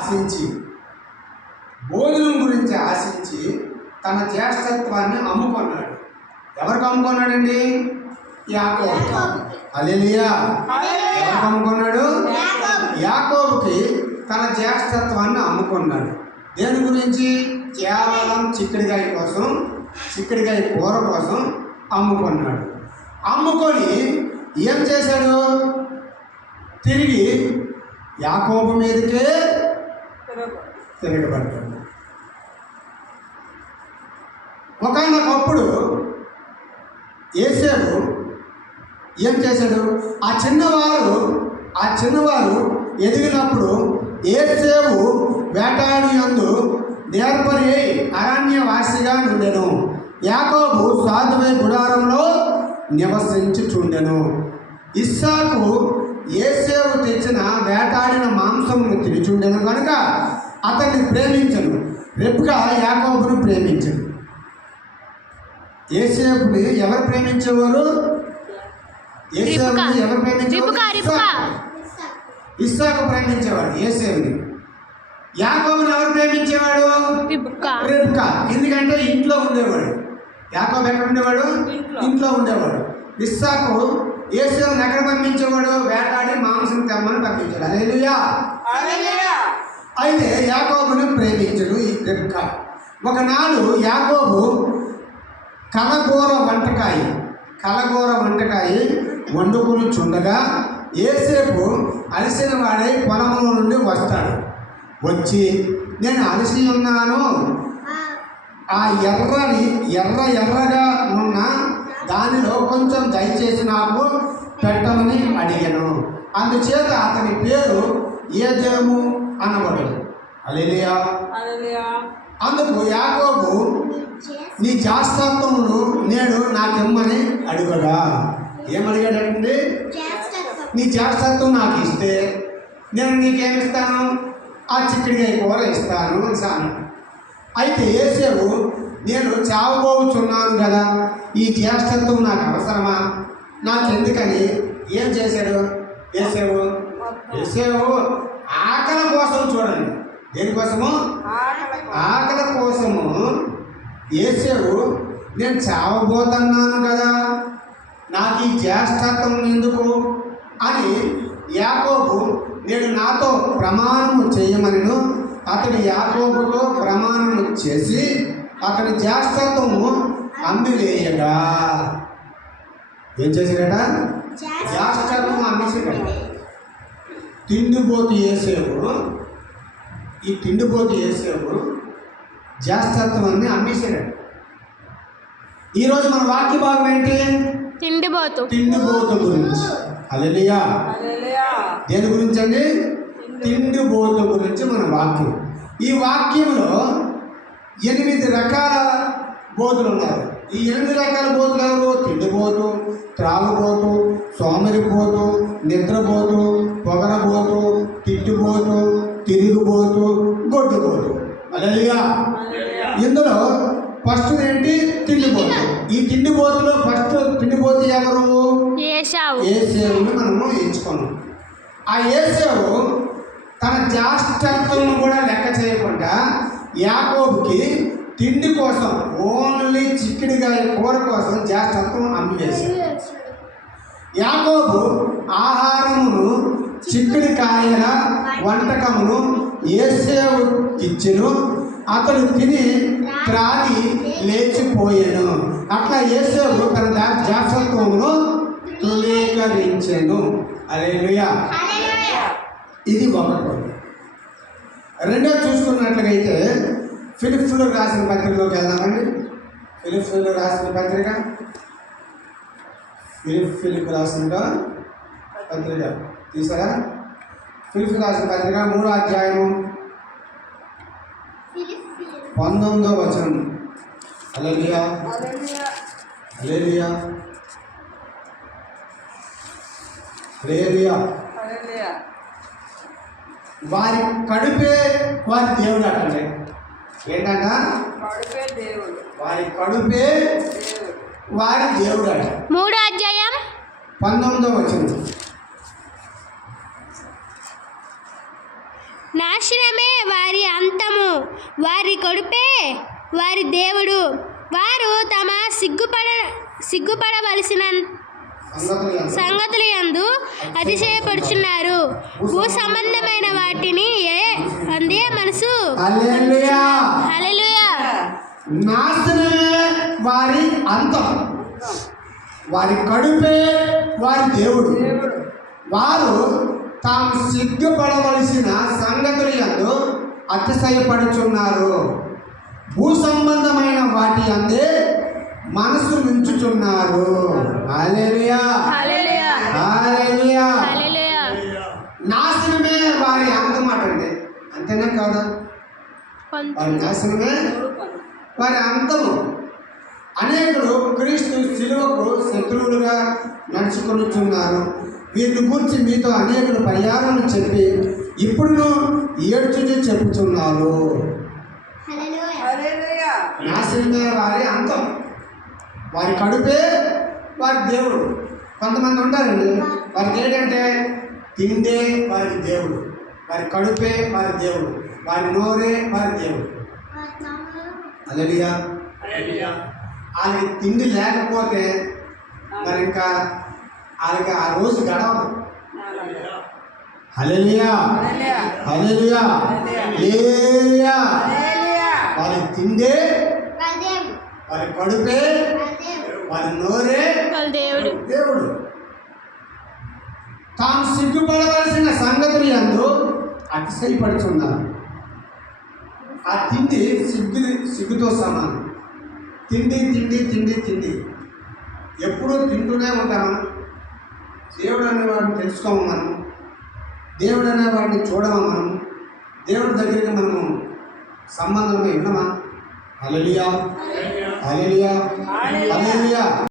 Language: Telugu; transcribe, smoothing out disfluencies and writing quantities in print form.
ఆశించి భోజనం గురించి ఆశించి తన జ్యేష్ఠత్వాన్ని అమ్ముకున్నాడు. ఎవరికి అమ్ముకున్నాడండి? యాకోబుకి. హల్లెలూయా. ఎవరికి అమ్ముకున్నాడు? యాకోబుకి తన జ్యేష్ఠత్వాన్ని అమ్ముకున్నాడు. దేని గురించి? కేవలం చిక్కుడుకాయ కోసం, చిక్కుడుకాయ కూర కోసం అమ్ముకున్నాడు. అమ్ముకొని ఏం చేశాడు? తిరిగి యాకోబు మీదకే తిరగబడ్డాడు. ఒకనొకప్పుడు యోసేపు ఏం చేశాడు? ఆ చిన్నవారు ఎదిగినప్పుడు యోసేపు వేటాడు యందు నేర్పరి అరణ్యవాసిగా నుండెను. యాకోబు సాధువై గుడారంలో నివసించుచుండెను. ఇస్సాకు యోసేపు తెచ్చిన వేటాడిన మాంసమును తినుచుండెను కనుక అతన్ని ప్రేమించను. రెబ్కా యాకోబును ప్రేమించను. యోసేపుని ఎవరు ప్రేమించేవారు? యోసేపుని ఎవరు ప్రేమించేవారు? ఇస్సాకు ప్రేమించేవాడు యోసేపుని. యాకోబుని ఎవరు ప్రేమించేవాడు? రెబ్కా. ఎందుకంటే ఇంట్లో ఉండేవాడు. యాకోబు ఎక్కడ ఉండేవాడు? ఇంట్లో ఉండేవాడు. ఇస్సాకు యోసేపుని ఎక్కడ పంపించేవాడు? వేటాడి మాంసం తెమ్మని పంపించాడు. హల్లెలూయా. అయితే యాకోబుని ప్రేమించడు ఈ రెబ్కా. ఒకనాడు యాకోబు కలగూర వంటకాయ వండుకుని చుండగా యోసేపు అలసిన వాడై పొలంలో నుండి వస్తాడు. వచ్చి నేను అలసి ఉన్నాను, ఆ ఎర్రగా ఉన్న దానిలో కొంచెం దయచేసి నాకు పెట్టమని అడిగాను. అందుచేత అతని పేరు ఏదేము అనబడదు. హల్లెలూయా. అందుకు యాకోబు నీ జ్యేష్ఠత్వమును నేడు నాకిమ్మని అడుగగా. ఏమడిగాడండి? నీ జ్యేష్ఠత్వం నాకు ఇస్తే నేను నీకేమిస్తాను? ఆ చిక్కుడుకాయ కూర ఇస్తాను అని. అయితే యోసేపు నేను చావబోచున్నాను కదా, ఈ జ్యేష్ఠత్వం నాకు అవసరమా, నాకెందుకని ఏం చేశాడు యోసేపు? ఆకలి కోసం, చూడండి, దేనికోసము? ఆకలి కోసము యోసేపు నేను చావబోతున్నాను కదా, నాకు ఈ జ్యేష్ఠత్వం ఎందుకు అని యాకోబు నేను నాతో ప్రమాణము చేయమనిను. అతడు యాకోబుతో ప్రమాణము చేసి అతని జ్యేష్ఠత్వము అమ్మివేయగా. ఏం చేశాడట? జ్యేష్ఠత్వం అమ్మేసాడట. తిండిపోతు యోసేపు జ్యేష్ఠత్వాన్ని అమ్మేసాడట. ఈరోజు మన వాక్య భాగం ఏంటి? తిండిపోతు గురించి. హల్లెలూయా. దేని గురించి అండి? తిండిపోతు గురించి మన వాక్యం. ఈ వాక్యంలో 8 రకాల బోధులు ఉన్నారు. ఈ 8 రకాల బోధులు ఎవరు? తిండిపోతు, త్రాగుబోతు, సోమరిపోతు, నిద్రపోతు, పొగరబోతు, తిట్టుబోతు, తిరుగుబోతు, గొడ్డుబోతు. హల్లెలూయా. ఇందులో ఫస్ట్ ఏంటి? తిండిపోతు. ఈ తిండిపోతులో ఫస్ట్ తిండిపోతు ఎవరు? యోసేపుని మనము ఎంచుకున్నాం. ఆ యోసేపు తన జ్యేష్ఠత్వం కూడా లెక్క చేయకుండా యాకోబుకి తిండి కోసం, ఓన్లీ చిక్కుడుకాయ కూర కోసం జ్యేష్ఠత్వం అమ్మివేశాడు. యాకోబు ఆహారమును, చిక్కుడుకాయల వంటకమును యోసేపు ఇచ్చెను. అతడు తిని త్రాగి లేచిపోయాను. అట్లా యోసేపు తన జ్యేష్ఠత్వమును ధృవీకరించెను. హల్లెలూయా. ఇది ఒకటి. రెండో చూసుకున్నట్లయితే ఫిలిప్పీయులకు రాసిన పత్రికలోకి వెళ్దామండి. ఫిలిప్పీయులకు రాసిన పత్రిక తీసారా? ఫిలిప్పీయులకు రాసిన పత్రిక 3వ అధ్యాయము 19వ వచనం. హల్లెలూయా. హల్లెలూయా. హల్లెలూయా. వారి కడుపే వారి దేవుడు అంటే ఏంటంట? వారి కడుపే వారి దేవుడు అంట. 3వ అధ్యాయం 19వ వచనం. నాశనమే వారి అంతము, వారి కడుపే వారి దేవుడు. వారు తమ సిగ్గుపడవలసిన సంగతుల యందు అతిశయపడుచున్నారు. భూ సంబంధమైన వాటిని అందే మనసు. హల్లెలూయా. హల్లెలూయా. నాశనమే వారి అంతం, వారి కడుపే వారి దేవుడు. వారు తాము సిగ్గుపడవలసిన సంగతుల యందు అతిశయపడుచున్నారు. భూ సంబంధమైన వాటి అందే మనసు నుంచుచున్నారు. హల్లెలూయా. హల్లెలూయా. హల్లెలూయా. హల్లెలూయా. నాశనమే వారి అంతమాట అండి. అంతేనా కాదా? వారి నాశనమే వారి అంతము. అనేకులు క్రీస్తు శిలువకు శత్రువులుగా నడుచుకొనుచున్నారు. వీరిని గురించి మీతో అనేకులు పరిహారం చెప్పి ఇప్పుడు ఏడ్చుచు చెప్పుచున్నారు. నాశనమే వారి అంతం, వారి కడుపే వారి దేవుడు. కొంతమంది ఉంటారండి, వారికి ఏంటంటే తిండే వారి దేవుడు, వారి కడుపే వారి దేవుడు, వారి నోరే వారి దేవుడు. హల్లెలూయా. వాళ్ళకి తిండి లేకపోతే మరి ఇంకా వాళ్ళకి ఆ రోజు గడవదు. హల్లెలూయా. హల్లెలూయా. హల్లెలూయా. వాళ్ళకి తిండే వారి కడుపే వారి నోరే దేవుడు. దేవుడు. తాము సిగ్గుపడవలసిన సంగతులు యందు అతిశయపడుచున్నారు. ఆ తిండి సిగ్గుతో సమానం. తిండి తిండి తిండి తిండి ఎప్పుడూ తింటూనే ఉంటామా? దేవుడు అనేవాడిని తెలుసుకోమా మనం? దేవుడు అనేవాడిని చూడమా మనం? దేవుడి దగ్గరికి మనము సంబంధంగా విన్నమా? హల్లెలూయా. హల్లెలూయా. హల్లెలూయా.